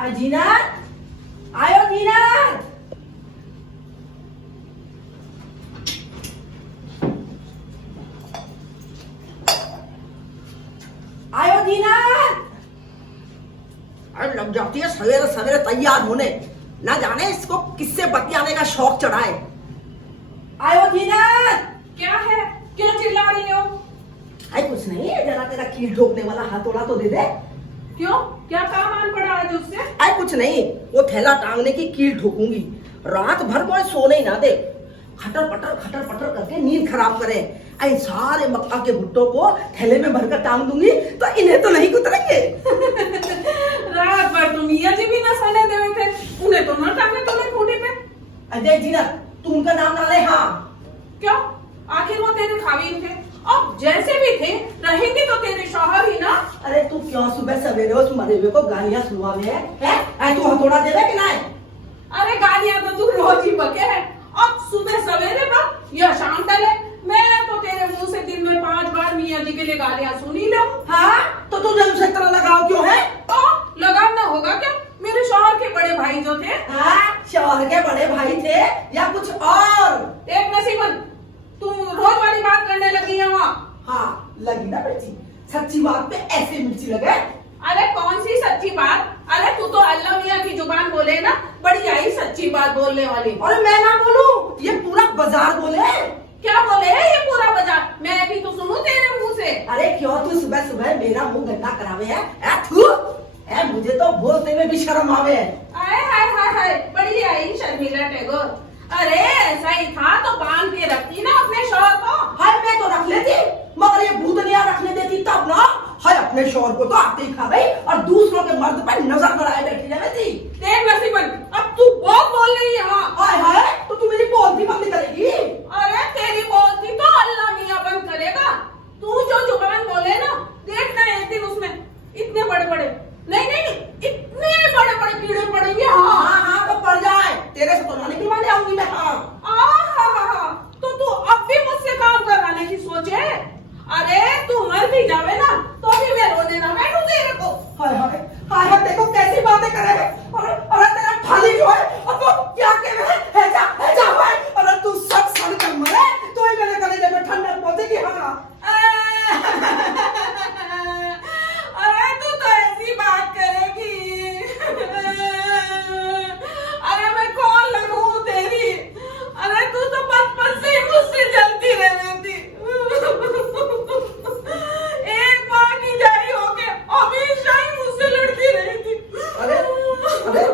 जीना आयो जीना आयो जीना। अरे लग जाती है सवेरे सवेरे तैयार होने, ना जाने इसको किससे बतियाने का शौक चढ़ा है। आयो जीना। क्या है, क्यों चिल्ला रही हो? अरे कुछ नहीं है, जरा तेरा कील ठोकने वाला हथौड़ा तो दे दे। क्यों, क्या काम आन पड़ा आज उससे? अरे कुछ नहीं, वो थैला टांगने की कील ठोकूंगी। रात भर कोई सोने ही ना दे, खटर पटर करके नींद खराब करे। ऐ सारे मक्का के भुट्टो को थैले में भरकर टांग दूंगी तो इन्हें तो नहीं कुतरेंगे। रात भर तुम मियां जी भी ना सोने देवे थे, उन्हें तो न टांगे तुम्हें खूंटी पे। अजय जी ना, तू उनका नाम ना ले। हाँ क्यों, आखिर वो तेरे खावीन थे, अब जैसे भी थे रहेंगे तो तेरे शौहर ही ना। अरे तू क्यों सुबह सवेरे उस मरे हुए को गालियां सुनवावे है? ऐ तू हथौड़ा दे दे कि ना? अरे गालियां तो तू रोज ही बके है, अब सुबह सवेरे बक या शाम टले। मैं तो तेरे मुंह से दिन में 5 बार मियां जी के लिए गालियां सुनी लूं। हाँ तो तू जब से तरह लगाओ क्यों है? तो लगाना होगा क्या, मेरे शौहर के बड़े भाई जो थे। हाँ शौहर के बड़े भाई थे या कुछ और? एक नसीबन, तुम रोज वाली बात करने लगी है वहाँ। हाँ लगी ना मिर्ची, सच्ची बात पे ऐसे मिर्ची लगे। अरे कौन सी सच्ची बात? अरे तू तो अल्लाह मियां की जुबान बोले ना, बड़ी आई सच्ची बात बोलने वाली। और मैं ना बोलूं, ये पूरा बाजार बोले। क्या बोले है ये पूरा बाजार? मैं भी तो सुनूं तेरे मुंह से। अरे क्यों तू सुबह सुबह मेरा मुंह गंदा करावे है? मुझे तो बोलते हुए भी शर्म आवे है। हाय हाय हाय हाय, बड़ी आई शर्मिला टैगोर। अरे ऐसा ही था तो बांध के रखती ना अपने शौहर को। हाय मैं तो रख लेती, मगर ये भूतनिया रखने देती तब ना। हाय अपने शौहर को तो आते ही खा गई और दूसरों के मर्द पर नजर बढ़ाए बैठी रहती। देख नसीबन, अब तू बहुत बोल रही है। हाँ हाय हाय, तो तू मेरी बोलती बंद करेगी? अरे तेरी बोलती तो अल्लाह मियां बंद करेगा। तू जो जुबान बोले ना, देखना एक दिन उसमें इतने बड़े बड़े नहीं इतने बड़े बड़े कीड़े पड़ेंगे। हाँ हाँ तो पड़ जाए, तेरे से तो ना निकलवाने आऊंगी मैं। हाँ तो तू अब भी मुझसे काम कराने की सोच है? अरे तू मर भी जावे ना तो भी मैं रोने ना बैठू तेरे को। हाय हाय हाय हाय, देखो कैसी बातें करे है। और तेरा थाली जो है और वो क्या कहे है जा हुआ है। अरे तू सब सड़ कर मरे तो ही मेरे कलेजे में ठंडक पहुंचेगी। हाँ अरे तू तो ऐसी बात करेगी। अरे मैं कौन लगूं तेरी? अरे तू तो बचपन से ही मुझसे जलती रहती थी। एक बार की जारी होके हमेशा ही मुझसे लड़ती रहती। अरे अरे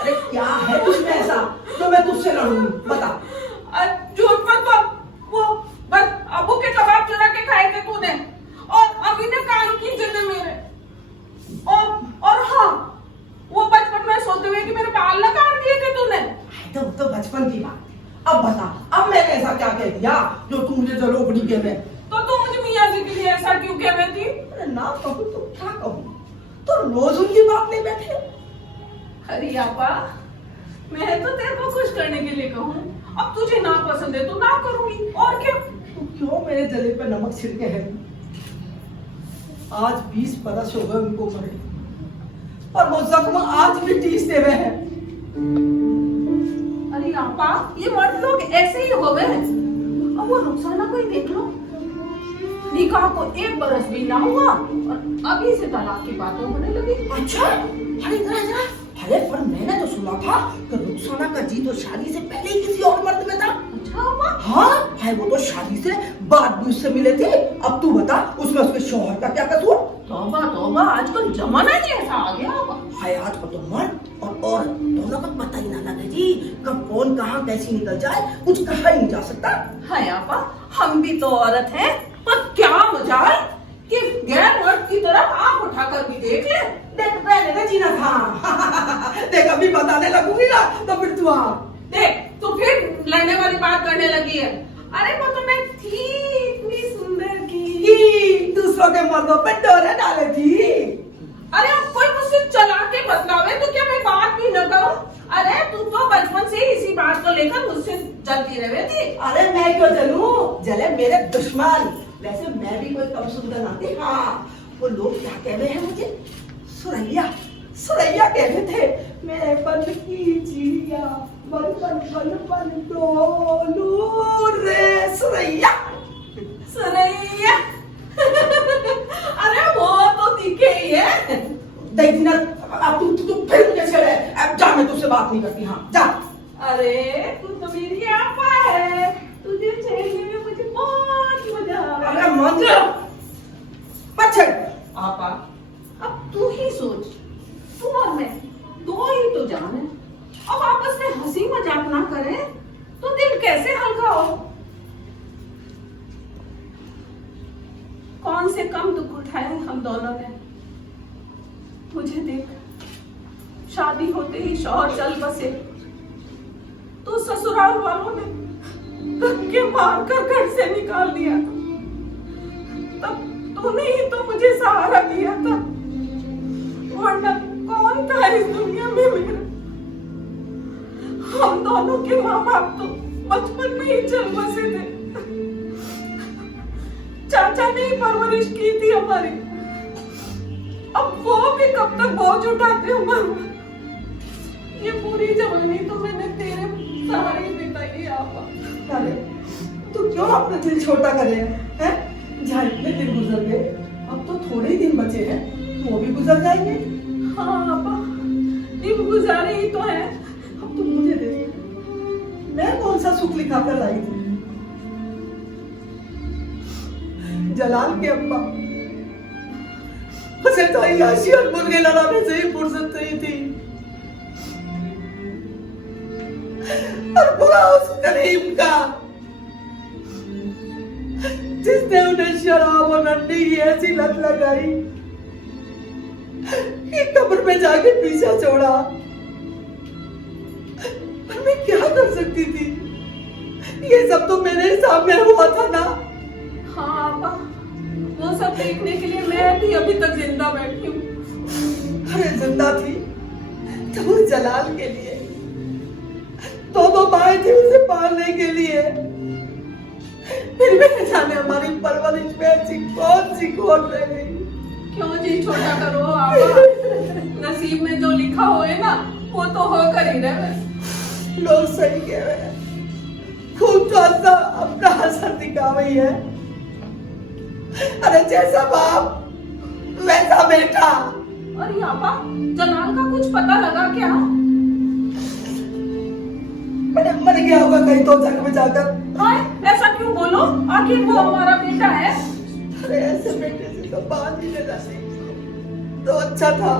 अरे क्या है तुझमें ऐसा जो मैं तुझसे लड़ूंगी? बता। झूठ मत बोल, वो बस अबू के कबाब चुरा के खाए थे तूने और अभी ने काम की थे मेरे। और हाँ, वो बचपन में सोते हुए कि मेरे बाल न काट दिए थे तूने। तो बचपन की बात। अब बता, अब मैंने ऐसा क्या कह दिया जो तू मुझे जलोकड़ी कह रहे? तो तू मुझे मियां जी के लिए ऐसा क्यों कह रही थी? अरे ना कहूँ तो क्या कहूँ, तो रोज उनकी बात नहीं बैठे। अरे आपा, मैं तो तेरे को खुश करने के लिए कहूँ, अब तुझे ना पसंद है तो ना करूंगी, और क्या। तू क्यों मेरे जले पे नमक छिड़के है? आज 20 बरस हो गए उनको मरे और वो जख्म आज भी टीसते हुए हैं। अरे आपा, ये मर्द लोग ऐसे ही हो गए। अब वो रुखसाना को ही देख लो, निकाह को 1 बरस भी ना हुआ और अभी से तलाक की बातें होने लगी। अच्छा, अरे पर मैंने तो सुना था कि रुखसाना का जी तो शादी से पहले ही किसी और मर्द में था। अच्छा आपा? हाँ है, वो तो शादी से बाद भी उससे मिले थे। अब तू बता, उसमें उसके शौहर का क्या कसूर? तौबा, आजकल जमाना ही ऐसा आ गया। हाय आज को तो मर्द और औरत दोनों को पता ही ना लगे जी, कब कौन कहाँ कैसी निकल जाए कुछ कहा ही नहीं जा सकता। हाय आपा, हम भी तो औरत हैं, पर क्या मजाल कि गैर मर्द की तरफ आंख उठाकर भी देख ले। देख पहले ना जीना था। देख अभी बताने लगूंगी ना तो फिर तू देख तू फिर लड़ने वाली बात करने लगी है। अरे वो तो मैं थी इतनी सुंदर की, दूसरों के मर्दों पे डोरे डाले थी। अरे अब कोई मुझसे चला के बतलावे तो क्या मैं बात भी न करूं? अरे तू तो बचपन से ही इसी बात को लेकर मुझसे जलती रहे थी। अरे मैं क्यों जलूं, जले मेरे दुश्मन। वैसे मैं भी कोई कम सुंदर ना थी। हाँ वो लोग क्या कह रहे हैं मुझे, सुरैया सुरैया कहते थे, मैं बन की चिड़िया बन बन बन बन डोलू रे सुरैया। सरैया। अरे वो तो दिखे ही है। देख ना, अब तू फिर मुझे छेड़े। अब जा, मैं तुझसे बात नहीं करती। हाँ जा। अरे तू तो मेरी आपा है, तुझे छेड़ने में मुझे बहुत मजा आ रहा है। अरे मान जा, मत छेड़। आपा, अब तू ही सोच, तू और मैं दो ही तो जान है। अब आपस में हंसी मजाक ना करें तो दिल कैसे हल्का हो। कौन से कम दुख उठाए हम दोनों ने। मुझे देख, शादी होते ही शौहर चल बसे तो ससुराल वालों ने धक्के मारकर घर से निकाल दिया। तब तूने ही तो मुझे सहारा दिया था, वरना कौन था इस दुनिया में मेरा। हम दोनों के माँ बाप तो बचपन में ही चल बसे थे। चाचा ने ही परवरिश की थी हमारी। अब वो भी कब तक बोझ उठाते हमारा। ये पूरी जवानी तो मैंने तेरे सहारे बिताई है आपा। अरे तू क्यों अपना दिल छोटा करे हैं? जहाँ इतने दिन गुजर गए, अब तो थोड़े ही दिन बचे हैं, वो भी गुजर जाएंगे। हाँ आपा, दिन गुजारे ही तो है। अब तुम मुझे दे, मैं कौन सा सुख लिखा कर लाई थी। जलाल के अब्बा, उसे तो याशी और मुर्गे लड़ाने से ही फुर्सत नहीं थी। और बुरा उस करीम का, जिसने उन्हें शराब और नंडी की ऐसी लत लगाई कि कब्र में जाके पीछा छोड़ा। पर मैं क्या कर सकती थी, ये सब तो मेरे सामने हुआ था ना। हाँ आपा, वो सब देखने के लिए मैं भी अभी तक जिंदा बैठी हूँ। अरे जिंदा थी तो उस जलाल के लिए दो माए थी उसे पालने के लिए। फिर भी न जाने हमारी परवरिश में ऐसी कौन सी खोट रह गई। क्यों जी छोटा करो आपा, नसीब में जो लिखा होए ना वो तो होकर ही रहे। लोग सही कह रहे हैं, खूब तो अपना असर दिखावई है। अरे जैसा बाप वैसा बेटा। अरे आपा, जलाल का कुछ पता लगा क्या? मर गया होगा कहीं तो जग में जाकर। हाय, ऐसा क्यों बोलो, आखिर वो हमारा बेटा है। अरे ऐसे बेटे से तो बात ही लेना चाहिए, तो अच्छा था।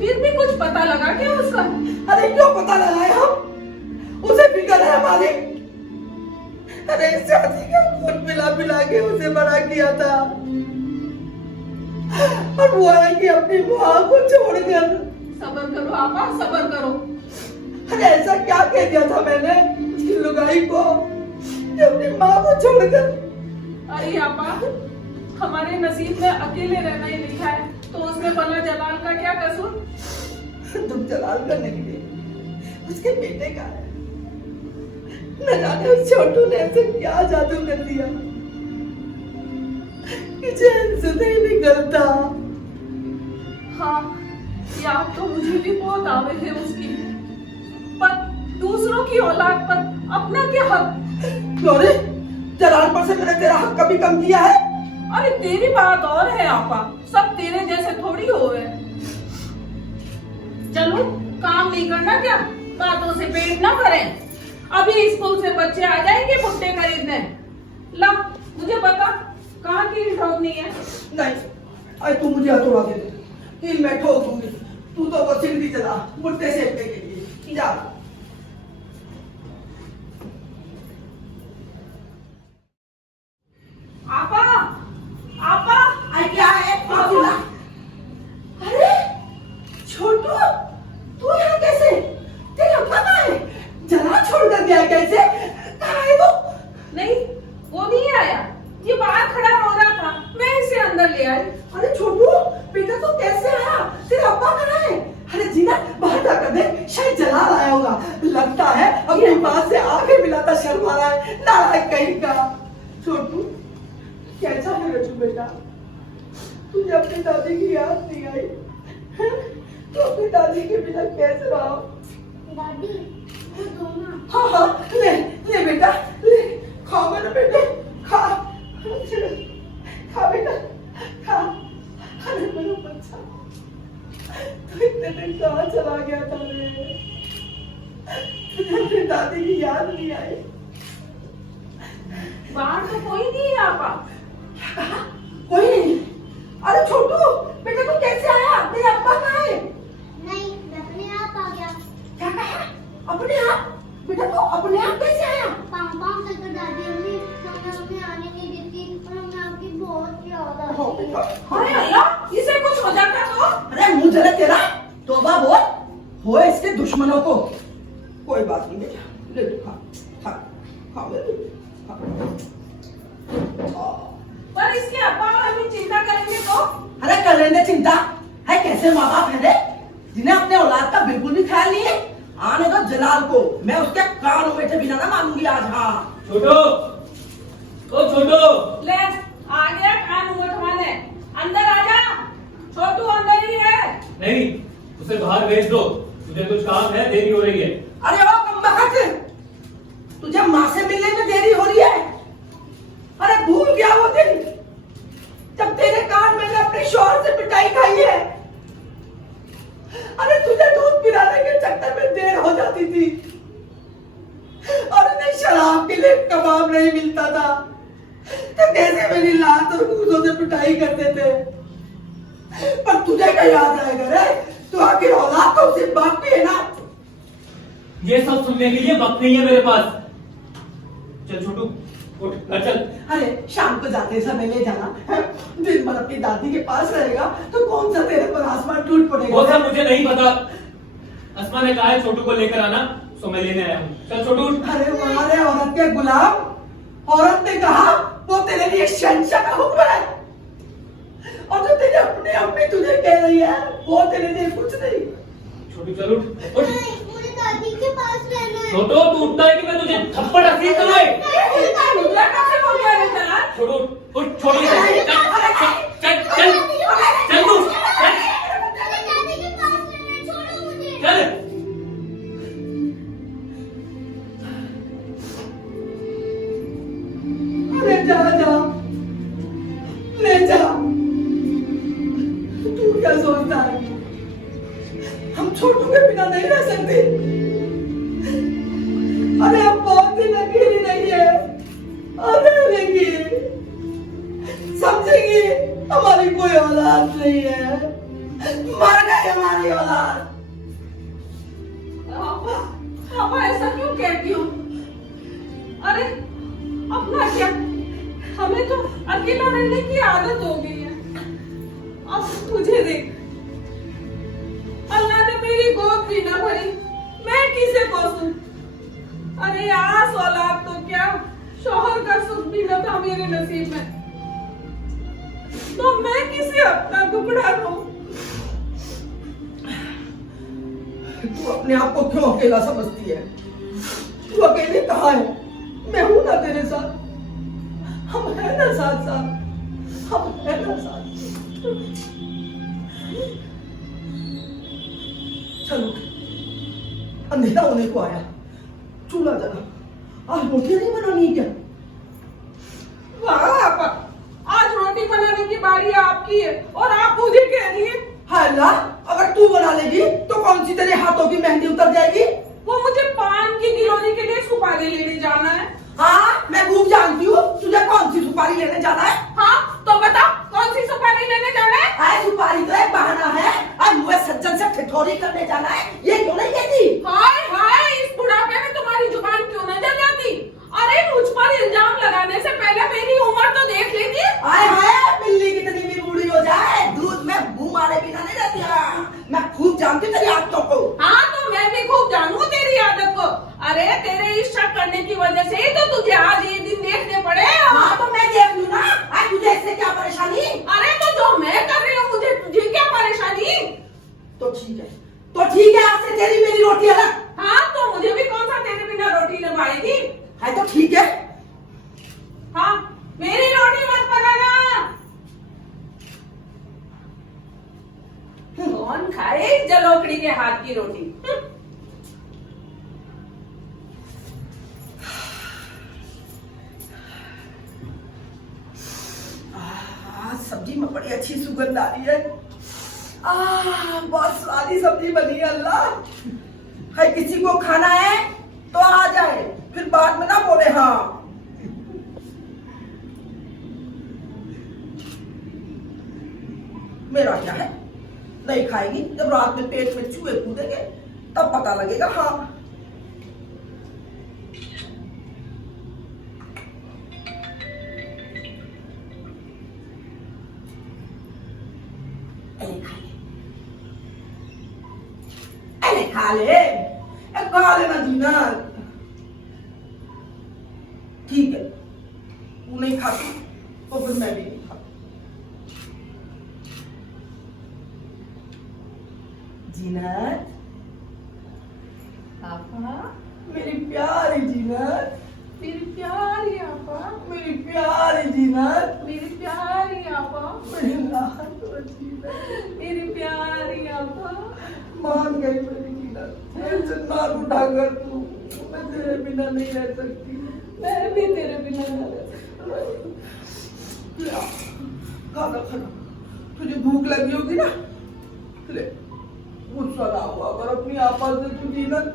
फिर भी कुछ पता लगा क्या उसका? अरे क्यों पता लगाए हम, उसे फिक्र है हमारी। अरे शादी का खून पिला पिला के उसे बड़ा किया था, और वो है कि अपनी माँ को छोड़कर। सब्र करो आपा, सब्र करो। अरे ऐसा क्या कह दिया था मैंने उसकी लुगाई को, कि अपनी माँ को छोड़कर। अरे आपा, हमारे नसीब में अकेले रहना ही लिखा है, तो उसमें भला जलाल का क्या कसूर? तुम जलाल करने के लिए उसके बेटे का है। न जाने उस छोटू ने ऐसे क्या जादू कर दिया कि चैन से नहीं निकलता। हाँ, याद तो मुझे भी बहुत आवे है उसकी, पर दूसरों की औलाद पर अपना क्या हक? अरे जलाल पर से मैंने तेरा हक कभी कम किया है? अरे तेरी बात और है आपा, सब तेरे जैसे थोड़ी हो गए। चलो काम नहीं करना क्या, बातों से पेट ना भरें। अभी स्कूल से बच्चे आ जाएंगे भुट्टे खरीदने। ला मुझे बता, कहाँ की ठोकनी है? नहीं, अरे तू मुझे हथौड़ा दे दे, हिल मैं ठोक दूंगी। तू तो वो सिंधी चला भुट्टे सेकने के लिए। जा। आपा, आपा, अरे क्या है पागला? अरे छोटू, तू यहाँ कैसे? तेरे अब्बा कहाँ है? जला छोड़ कर गया कैसे? कहाँ है वो? नहीं वो नहीं आया, ये बाहर खड़ा हो रहा था, मैं इसे अंदर ले आई। अरे छोटू, बेटा तो कैसे आया? तेरे अब्बा कहाँ है? अरे जीना बाहर जाकर देख, शायद जलाल आया होगा। लगता है अपनी माँ से आगे मिलाता शर्मा रहा है, नालायक कहीं का। छोटू कैसा है रजू बेटा? तुझे अपनी दादी की याद नहीं आई? तो अपनी दादी के बिना कैसे रहा? दादी वो दो ना। हाँ हाँ, ले ले बेटा, ले खाओ मेरा बेटा, खा खा बेटा, खा। अरे मेरा बच्चा, तो इतने दिन कहाँ चला गया था रे? तुझे अपनी दादी की याद नहीं आई? बाहर तो कोई नहीं है आपा। कोई नहीं? अरे छोटू, बेटा तू कैसे आया? तेरे अब्बा कहाँ है? नहीं, मैं अपने आप आ गया। क्या कहा? अपने आप? बेटा तू अपने आप कैसे आया? पापा से दादी अम्मी हमें आने नहीं देती और हमें आपकी बहुत याद आती है। अरे अल्लाह, इसे कुछ हो जाता तो? अरे मुंह जला तेरा, तौबा बोल, हो इसके दुश्मनों को। कोई बात नहीं बेटा, ले तू खा, खा, खा मेरे बेटे, खा। पर इसके अब्बा और अम्मी चिंता करेंगे तो? अरे कर लेने चिंता, है कैसे माँ बाप है रे, जिन्हें अपने औलाद का बिल्कुल भी ख्याल नहीं है। आने दो जलाल को, मैं उसके कान बैठे बिना ना मानूंगी आज। हाँ छोटो, ओ छोटो, ले आ गया कान उठवाने। अंदर आ जा, छोटू अंदर ही है। नहीं उसे बाहर भेज दो, मुझे कुछ काम है, देरी हो रही है। अरे ओ कमबख्त, तुझे माँ से मिलने में देरी हो रही है? अरे भूल गया वो दिन जब तेरे कान मैंने अपने शौहर से पिटाई खाई है। अरे तुझे दूध पिलाने के चक्कर में देर हो जाती थी और उन्हें शराब के लिए कबाब नहीं मिलता था तो कैसे मेरी लात और गूजों से पिटाई करते थे। पर तुझे क्या याद आएगा रे, तू आखिर औलाद तो उसे बाप भी है ना। ये सब सुनने के लिए वक्त नहीं है मेरे पास। चल छोटू उठ, घर चल। अरे शाम को जाते समय ले जाना है? दिन भर अपनी दादी के पास रहेगा तो कौन सा तेरे पर आसमान टूट पड़ेगा? वो सब मुझे नहीं पता। अस्मा ने कहा है छोटू को लेकर आना, तो मैं लेने आया हूँ। चल छोटू उठ। अरे हमारे औरत के गुलाम, औरत ने कहा वो तेरे लिए शहंशाह का हुक्म है और जो तेरी अपनी अम्मी तुझे कह रही है वो तेरे लिए कुछ नहीं। छोटू चल उठ, उठ। नहीं, मुझे दादी के पास रहना है। छोटू तू उठता है कि मैं तुझे थप्पड़ रखी करूँ? मुझे कब से हो गया रे जलाल? छोटू उठ, छोड़ दे। चल चल चल चल तू चल मुझे दादी के पास रहना है, छोड़ो मुझे। चल। अरे जा जा, ले जा। तू क्या सोचता है हम छोटू के बिना नहीं रह सकते? अरे अब बहुत दिन अकेली नहीं है, अरे लेकिन समझेगी हमारी कोई औलाद नहीं है, मर गई हमारी औलाद। पापा ऐसा क्यों कहती हो? अरे अपना क्या, हमें तो अकेला रहने की आदत हो गई है। अब मुझे देख, अल्लाह ने मेरी गोद भी ना भरी, मैं किसे कोसूं? अरे आस औलाद तो क्या, शौहर का सुख भी न था मेरे नसीब में, तो मैं किसे अपना टुकड़ा दूं? तू अपने आप को क्यों अकेला समझती है? तू अकेले कहाँ है? मैं हूं ना तेरे साथ, हम हैं ना साथ साथ, हम हैं ना साथ। चलो अंधेरा होने को आया, चूल्हा जला, आज रोटियां नहीं बनानी है क्या? वाह पापा, आज रोटी बनाने की बारी आपकी है और आप मुझे कह रही है? हाय अल्लाह, अगर तू बना लेगी तो कौन सी तेरे हाथों की मेहंदी उतर जाएगी? वो मुझे पान की गिलोनी के लिए सुपारी लेने जाना है। हाँ मैं खूब जानती हूँ तुझे कौन सी सुपारी लेने जाना है। हाँ तो बता, कौन सी सुपारी लेने जाना है? आए सुपारी तो एक बहाना है, आज मुझे सज्जन से ठिठोरी करने जाना है, ये क्यों नहीं कहती? हाय हाय, इस बुढ़ापे में तुम्हारी जुबान क्यों नहीं जल जाती? अरे मुझ पर इल्जाम लगाने से पहले मेरी उम्र तो देख लेती। आए हाय, बिल्ली कितनी भी बूढ़ी हो जाए दूध में मुंह मारे बिना नहीं रहती। मैं खूब जानती तेरी आदतों को। हाँ तो मैं भी खूब जानू तेरी आदत को। अरे तेरे इस शक करने की वजह से ही तो तुझे आज ये दिन देखने पड़े। हाँ तो मैं देख लूँ ना, आज तुझे इससे क्या परेशानी? अरे तो जो मैं कर रही हूँ मुझे तुझे क्या परेशानी? तो ठीक है, तो ठीक है, आज से तेरी मेरी रोटी अलग। हाँ तो मुझे भी कौन सा तेरे बिना रोटी निभाएगी? है तो ठीक है। हाँ मेरी रोटी मत पकाना। कौन खाए जलोकड़ी के हाथ की रोटी। सब्जी में बड़ी अच्छी सुगंध आ रही है। बहुत स्वादी सब्जी बनी है। अल्लाह है, किसी को खाना है तो आ जाए, फिर बाद में ना बोले। हाँ मेरा क्या है, नहीं खाएगी। जब रात में पेट में चूहे कूदेंगे तब पता लगेगा। हाँ खा ले, खा लेना जीना। ठीक है, तू नहीं खाती तो फिर मैं भी नहीं खाती। जीनत, आपा, मेरी प्यारी जीनत, मेरी प्यारी आपा, मेरी प्यारी जीनत, मेरी प्यारी आपा, मेरी राहत और जीनत, मेरी प्यारी आपा। मान गई मेरी जीनत। नाक उठाकर तू, मैं तेरे बिना नहीं रह सकती। मैं भी तेरे बिना न रह सकती। खाना खाना, तुझे भूख लगी होगी ना, ले गुस्सा ना हुआ पर अपनी आपस से तू जीनत।